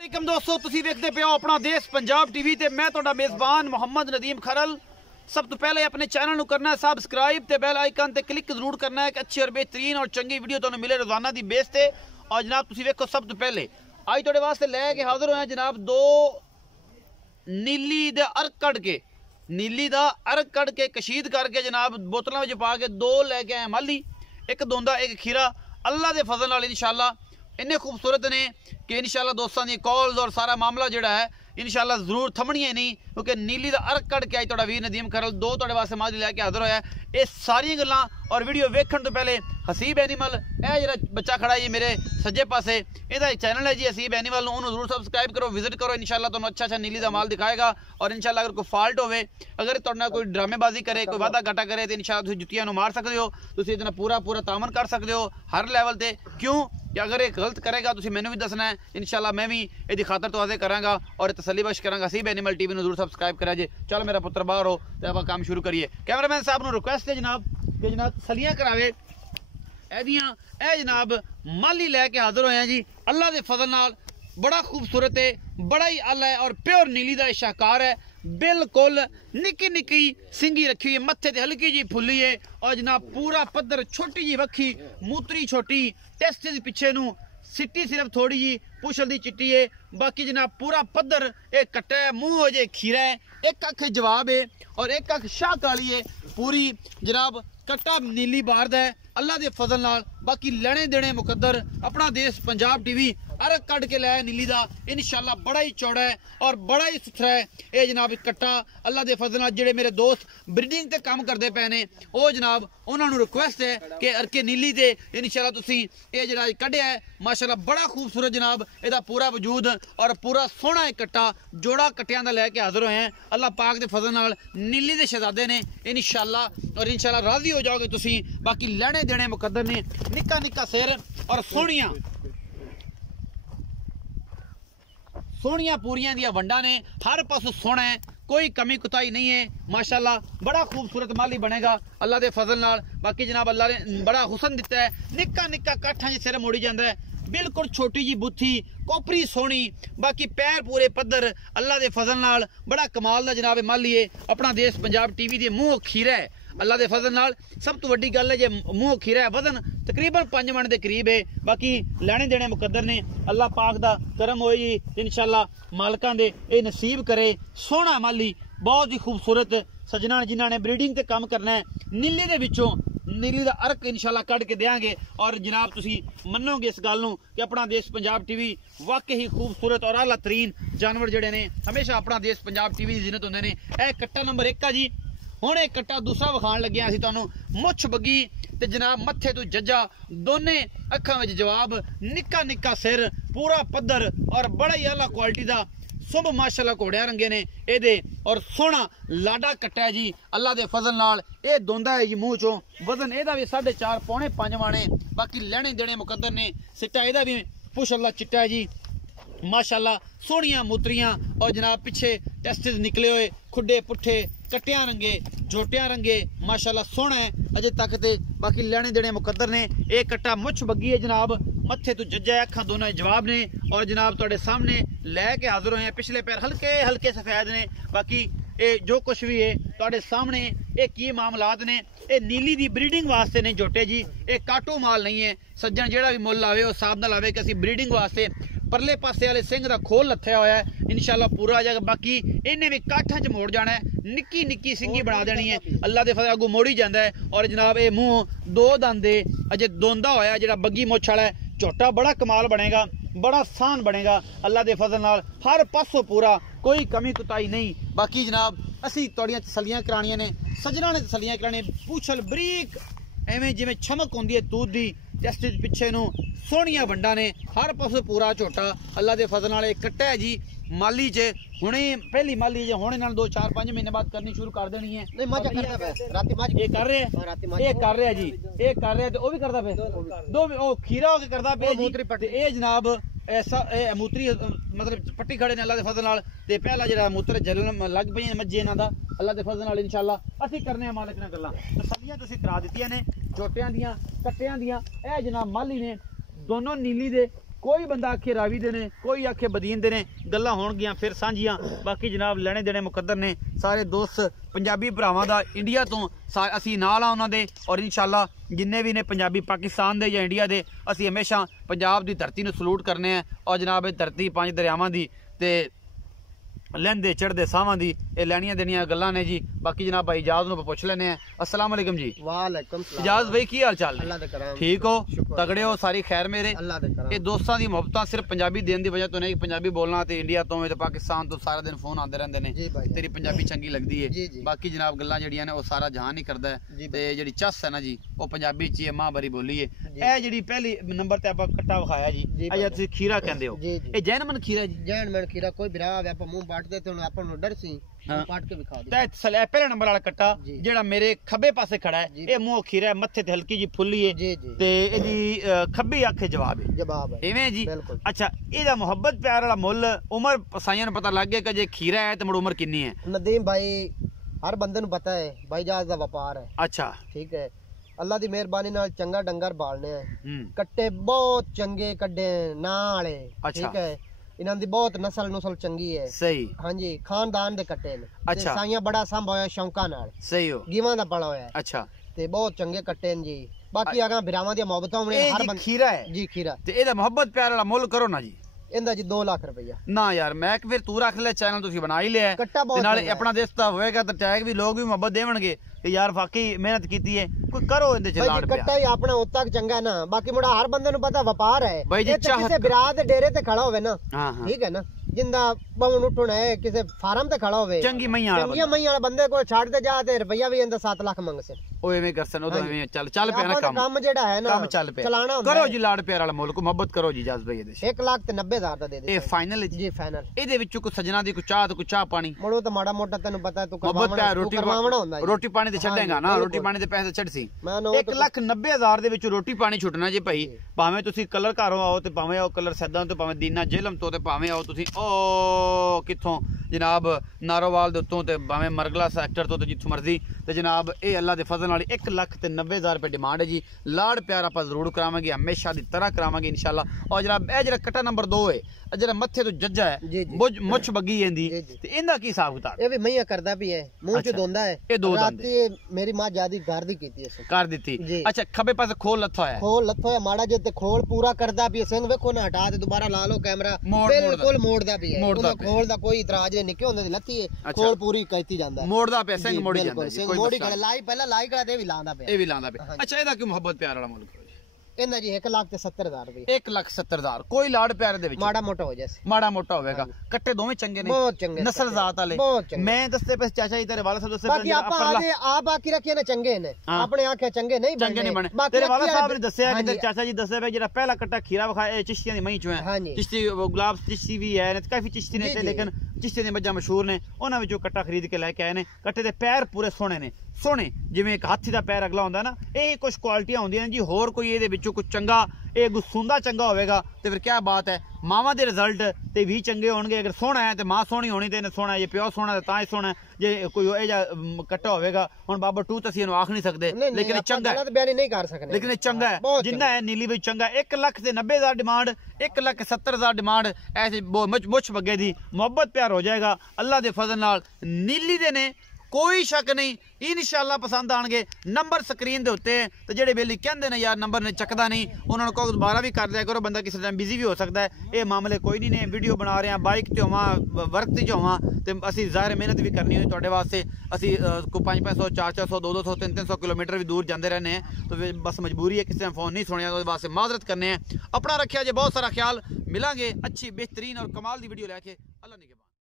वालेकुम दोस्तों, तुसी देखते पे हो अपना देश पंजाब टीवी ते मैं तुहाडा मेज़बान मोहम्मद नदीम खरल। सब तो पहले अपने चैनल को करना है सबसक्राइब ते बेल आइकन ते क्लिक जरूर करना है कि अच्छी और बेहतरीन और चंगी वीडियो तुहानू मिले रोजाना दी बेस ते। और जनाब तुसी देखो सब तो पहले अज तुहाडे वास्ते लैके हाजिर होए जनाब दो नीली दे अर्क कड़ के नीली दा अर्क कड़ के कशीद करके जनाब बोतलों में पा के दो लैके आए माली, एक दोंदा एक खीरा। अल्लाह के फजल नाल इंशाल्लाह इन्ने खूबसूरत ने कि इंशाल्लाह दोस्तों दी कॉल्स और सारा मामला जोड़ा है इंशाल्लाह जरूर थमनियां नहीं, क्योंकि नीली दा अर्क कड़ के आई तुहाडा वीर नदीम खरल दो तुहाडे वास्ते माली लैके हाजिर होया। ये सारी गल्लां और वीडियो वेखण तो पहले हसीब एनिमल जरा बच्चा खड़ा है मेरे सज्जे पासे, इहदा चैनल है जी हसीब एनिमल, उन्होंने जरूर सबसक्राइब करो, विजिट करो। इंशाल्लाह तुहानू अच्छा नीली दा माल दिखाएगा। और इंशाल्लाह अगर कोई फॉल्ट होवे, अगर तुहाडे नाल कोई ड्रामेबाजी करे, कोई वादा घाटा करे तो इंशाल्लाह तुसीं जुत्तियां नूं मार सकदे हो, तुसीं इहदे नाल पूरा तामन कर सकदे हो हर लैवल ते। क्यों कि अगर ये गलत करेगा तुसीं मैनूं भी दसना है, इंशाल्लाह मैं भी इहदी खातर तुहाडे करांगा और तसल्ली बख्श करांगा। हसीब एनिमल टीवी नूं जरूर सबसक्राइब करा जे। चलो मेरा पुत्र बाहर हो तो आपां काम शुरू करिए। कैमरामैन साहब नूं रिक्वेस्ट है जनाब कि जनाब तसल्लियां करावे एदियां। ए जनाब माली लैके हाजिर होए जी अल्लाह के फजल नाल, बड़ा खूबसूरत है, बड़ा ही आला है और प्योर नीली का शाहकार है। बिल्कुल निक्की निक्की सिंगी रखी हुई है, मत्थे ते हल्की जी फुली है और जनाब पूरा पत्थर, छोटी जी वक्खी, मूतरी छोटी, टेस्ट पिछे नू सिट्टी सिर्फ थोड़ी जी, पुछल दी चिट्टी है। बाकी जनाब पूरा पत्थर एक कट्टा है, मुंह हो जे खीरा है, एक अख जवाब है और एक अख शाह काली है। पूरी जनाब कट्टा नीली बारद है अल्लाह के फजल नाल। बाकी लेने देने मुकद्दर अपना देश पंजाब टीवी अर्क कट के लाया नीली दा इंशाल्लाह बड़ा ही चौड़ा है और बड़ा ही सुथरा है। ये जनाब कट्टा अल्लाह के फजल नाल जेडे मेरे दोस्त ब्रीडिंग ते काम करते पे ने वो जनाब उन्होंने रिक्वेस्ट है कि अर्के नीली ते इंशाल्लाह तुसी ये जरा कढ़िया है माशाल्लाह बड़ा खूबसूरत जनाब इहदा पूरा वजूद और पूरा सोहना एक कट्टा जोड़ा कट्टियां दा लैके हाजिर होए हैं। अल्लाह पाक के फजल नाल नीली दे शहजादे ने इंशाल्लाह और इंशाल्लाह राजी हो जाओगे तुसी। बाकी लेने देने मुकद्दर ने, निक्का निक्का सिर और सोहनियां पूरियां दियां वंडा ने, हर पासों सोहना है, कोई कमी कुताई नहीं है माशाल्लाह। बड़ा खूबसूरत माली बनेगा अल्लाह के फजल नाल। बाकी जनाब अल्लाह ने बड़ा हुसन दिता है, निक्का निक्का काठा जिह सिर मोड़ी जाता है, बिल्कुल छोटी जी बुथी, कोपरी सोहनी, बाकी पैर पूरे पद्धर अल्लाह के फजल नाल। बड़ा कमाल का जनाब माली है। अपना देश पंजाब टीवी दे मुंह खीरा है अल्लाह के फजल नाल। सब तो वड्डी गल है जे मुंह खीरा है, वजन तकरीबन 5 मन के करीब है। बाकी लेने देने मुकद्दर ने, अल्लाह पाक दा करम होए जी इंशाल्लाह मालकां दे ए नसीब करे। सोहना माली बहुत ही खूबसूरत सजना जिन्होंने ब्रीडिंग ते काम करना है। नीली दे विचों नीली दा अर्क इंशाल्लाह कढ़ के देंगे और जनाब तुसी मनोगे इस गल नूं कि अपना देश पंजाब टीवी वाकई ही खूबसूरत और आला तरीन जानवर जड़े ने हमेशा अपना देश पंजाब टीवी की जिन्नत होंदे ने। यह कट्टा नंबर 1 है जी। हुण एक कट्टा दूसरा विखाण लगे असीं तुहानूं, मुछ बग्गी ते जनाब मत्थे तो जज्जा, दोने अखां विच जवाब, निक्का निक्का सिर, पूरा पद्धर और बड़ा ही आला क्वालिटी का सुब माशाल्लाह घोड़िया रंगे ने एदे और सोहना लाडा कट्टा है जी अल्लाह के फजल नाल। ये दोंदा है जी मुंह चों, वजन एदा भी 4.5 पौने 5 माने। बाकी लेने देने मुकद्दर ने, सिट्टा एदा भी पुछ अल्लाह चिट्टा है जी माशाल्लाह। सोहनियां मूतरियां और जनाब पिछे टेस्टिस निकले हुए, खुडे पुट्ठे, कट्टियां रंगे, जोटियां रंगे माशाल्लाह सोहना है अजे तक ते। बाकी लेने देने मुकद्दर ने। एक कट्टा मुछ बग्गी है जनाब, मत्थे तो जज्जा है, अखां दोनों जवाब ने और जनाब तुहाडे सामने लैके हाजिर होए हैं। पिछले पैर हल्के हल्के सफेद ने। बाकी ये जो कुछ भी है तुहाडे सामने ये की मामलात ने। ये नीली दी ब्रीडिंग वास्ते नहीं जोटे जी, ये काटो माल नहीं है। सज्जन जेड़ा भी मुल लावे उस हिसाब नाल लावे कि असीं ब्रीडिंग वास्ते। परले पासे वाले सिंह का खोल लथया होया है इंशाल्लाह पूरा आ जाएगा। बाकी इन्हें भी काठा च मोड़ जाना है, निक्की निक्की सिंगी बना देनी है अल्लाह के फजल अगू मोड़ी जाता है। और जनाब ये मुंह 2 दंद अजे दोंदा होया जेड़ा बग्गी मुछ वाला है, झोटा बड़ा कमाल बनेगा, बड़ा सान बनेगा अल्लाह के फजल नाल। हर पासों पूरा, कोई कमी कुताई नहीं। बाकी जनाब असी तुहाड़ियां तसल्लियां करानियां ने, सजना ने तसल्लियां करानी। पूछल बरीक एवें जिवें छमक होंदी है दूध दी, टेस्ट पिछे नूं सोहनियां वंडा ने, हर पासों पूरा झोटा अल्लाह के फजल नाल। एक कट्टा है जी माली च, हुणे पहली माली जे हुणे नाल 2-4-5 महीने बाद करनी शुरू कर देनी है। नहीं मजा करदा पे राती मज ये कर रहे हैं, ये कर रहे हैं जी, ये कर रहे हैं तो वो भी करदा पे दो ओ खीरा होके करदा पे मूत्री पट्टी। ए जनाब ऐसा मूत्री मतलब पट्टी खड़े ने अल्लाह के फजल नाल। ते पहला जेड़ा मूत्र जलन लग पई मज्जे इन्हां दा अल्लाह के फजल नाल इंशाल्लाह असीं करने आ मालिक नाल गल्लां। तसल्लियां तुसीं करा दित्तियां ने जोटियां दियां, कट्टियां दियां। ए जनाब माली ने दोनों नीली दे कोई बंदा आखे रावी दे ने, कोई आखे बदीन दे ने, गल्लां होणगियां फिर सांझियां। बाकी जनाब लेने देने मुकद्दर ने सारे दोस्त पंजाबी भरावां दा इंडिया तो असी नाल आ उन्हां दे, और इंशाअल्लाह जिन्ने भी ने पंजाबी पाकिस्तान दे या इंडिया दे असी हमेशा पंजाब दी धरती नूं सलूट करने हैं। और जनाब ये धरती 5 दरियावां दी ते लैंदे चढ़दे सावां दी ये लैनियां देनियां गल्लां ने जी। बाकी जनाब भाई इजाज नूं पुछ लेने हैं। अस्सलाम वालेकुम जी। वालेकुम सलाम। इजाज भाई की हाल चाल? अल्लाह दे करम। ठीक हो? तगड़े हो? सारी खैर मेरे? अल्लाह दे करम। ये दोस्तां दी मोहब्बतां सिर्फ पंजाबी देन दी वजह तो नहीं, पंजाबी बोलना ते इंडिया तो ते पाकिस्तान तो सारा दिन फोन आंदे रहंदे ने, तेरी पंजाबी चंगी लगदी है। बाकी जनाब गल्लां जेहड़ियां ने वो सारा जहान ही करदा है ते जेहड़ी चस है ना जी वो पंजाबी च है, मां बरी बोली है। ए जेहड़ी पहली नंबर ते आपां कट्टा विखाया जी, अज तुसीं खीरा कहंदे हो, ए जैनमन खीरा जी? जैनमन खीरा कोई बिरा आवे आपां मुंह पाट दे ते हुन आपां डर सी पाट के विखा दे। ते पहले नंबर वाला कट्टा जेड़ा मेरे खब्बे पासे खड़ा है, ये मुंह खीरा है, मत्थे ते हल्की जी फुल्ली है ते एदी खब्बी अख जवाब है इवें जी। अच्छा, एदा मोहब्बत प्यार वाला मुल उम्र साइयां नूं पता लग गया कि जे खीरा है ते मुड़ उम्र कितनी है? नदीम भाई हर बंदे नूं पता है भाई जहाज दा व्यापार है। अच्छा ठीक है, अल्लाह दी मेहरबानी नाल चंगा डंगर बालने हैं, कट्टे बहुत चंगे कड्डे ना वाले। ठीक है, इन्हां दी बहुत नस्ल चंगी है। सही। हां जी, खानदान दे कट्टे ने। अच्छा, साइयां बड़ा संभा होया शौका नाल। सही हो, गीवां दा पला होया। अच्छा, ते बहुत चंगे कट्टे ने जी। बाकी अगा बिरावां दी मोहब्बतां होणे हर बंदा खीरा है जी। खीरा ते एदा मोहब्बत प्यार वाला मुल करो ना जी। इंदा जी 2 लाख रुपया ना यार, मैं फिर तू रख ले, चैनल तुसी बना ही लिया है नाले अपना देश दा होएगा ते टैग भी लोग भी मोहब्बत देवणगे कि यार वाकई मेहनत कीती है, कोई करो इंदे च लाड प्यार। कट्टा ही अपना उतना चंगा है ना, बाकी मुड़ा हर बंदे नु पता व्यापार है भाई जी। किसे बिरा दे डेरे ते खड़ा होवे ना, ठीक है ना, जिंदा बवन उठना है किसे फार्म ते खड़ा होवे, चंगी मईया वाला बंदे को छाड़ दे जा ते रुपया भी इंदा 7 लाख मंग से ओ एवें करसन। ओ तो एवें चल पे ना काम जेड़ा है ना, काम चल पे चलाना करो जी। लाड प्यार वाला मुल्क मोहब्बत करो जी। जाज भाई 1,90,000 दा दे दे। A final ji, final. एदे विचों को सजना दी को चाह पानी मोड़ो तो माड़ा मोटा तैनू पता है तू करवावना होंदा है। रोटी पानी ते छड्डेगा ना, रोटी पानी ते पैसे छड्डसी। 1,90,000 दे विचों रोटी पानी छुटना जी भाई। भावें तुसी कलर घरों आओ ते भावें आओ कलर सैदा ते भावें दीना जेलम तो ते भावें आओ तुसी ओ कित्थों जनाब नारोवाल दे उत्तों ते भावें मरगला सैक्टर तो जित्थों मर्जी ते जनाब ये अल्लाह दे फजल नाल 1,90,000 रुपए डिमांड है जी। लाड प्यार आप जरूर करावांगे, हमेशा दी तरह करावांगे इंशाल्लाह। और जनाब ए जेड़ा कट्टा नंबर 2 है, जेड़ा मत्थे तो जज्जा है मुछ बगी जंदी ते इंदा की हिसाब किताब? ए भी मैया करदा भी है, मुंह च दोंदा है। ए दो दांदे मेरी मां जादी घर दी कीती है, कर दित्ती। अच्छा, खब्बे पासे खोल लथा है, माड़ा जे ते खोल पूरा करदा भी है। सिंह वेखो ना हटा दे, दोबारा ला लो कैमरा, बिल्कुल मोड़दा भी है। खोल दा कोई इतराज नहीं, निके होंदे दी लत्ती है, खोल पूरी करती जांदा है, मोड़दा पे सिंह मोड़ी जांदा है। सिंह मोड़ी कर लाई पहला लाई करा दे भी लांदा पे, ए भी लांदा पे। अच्छा, एदा क्यों मोहब्बत प्यार वाला मुल्क? इंदा जी 1,70,000 रुपए। 1,70,000 कोई लाड प्यार दे विच माड़ा मोटा हो जाए, माड़ा मोटा होवेगा। कट्टे दोवें चंगे ने, बहुत चंगे नस्ल जात वाले। मैं दसते पे चाचा जी तेरे वाला साहब दसते बाकी आप बाकी रखे ने चंगे ने, अपने आंखें चंगे नहीं बने। तेरे वाला साहब ने दसया कि तेरे चाचा जी दसदे पे जेड़ा पहला कट्टा खीरा विखाया चिश्तियां दी मई चों है। चिश्ती गुलाब चिश्ती भी है, काफी चिश्ती ने, लेकिन चिश्ती दी मज्जां मशहूर ने। उन्हां विचों कट्टा खरीद के लेके आए ने। कट्टे दे पैर पूरे सोहणे ने, सोहणे जिवें एक हाथी दा पैर अगला होंदा ना, ये कुछ क्वालिटियां होंदियां ने जी। होर कोई इहदे विचों कुछ चंगा ये गुस्सुंदा चंगा होवेगा ते फिर क्या बात है। मावां दे रिजल्ट ते भी चंगे होणगे। अगर सोहना है ते मां सोहनी होनी ते इहने सोहना है, जे प्यो सोहना है तां ही सोहना है। जे कोई ए जा कट्टा होवेगा हुण बाबर टू तसी इहनूं आख नहीं सकदे, लेकिन चंगा है, बयान नहीं कर सकदे, लेकिन चंगा है जिन्ना है। नीली भी चंगा। 1,90,000 डिमांड, 1,70,000 डिमांड। ऐसे मुछ बगे दी मोहब्बत प्यार हो जाएगा अल्लाह दे फजल नाल। नीली दे ने कोई शक नहीं, इंशाअल्लाह पसंद आएंगे। नंबर स्क्रीन दे उत्ते ते जेड़े बेली कहंदे ने यार नंबर ने चकदा नहीं, उन्होंने को दोबारा भी कर दिया करो, बंदा किसी टाइम बिजी भी हो सकता है। ये मामले कोई नहीं ने। वीडियो बना रहे हैं बाइक ते होवां वर्क ते होवां ते असीं ज़ाहिर मेहनत भी करनी होई तुहाडे वास्ते। असीं को 500 400 200 300 किलोमीटर भी दूर जाते रहने हैं, तो बस मजबूरी है, किसी टाइम फोन नहीं सुनिया तो वास्ते माजरत करने हैं। अपना रखिया जे बहुत सारा ख्याल। मिलांगे अच्छी बेहतरीन और कमाल दी वीडियो लैके। अल्लाह निगहबान।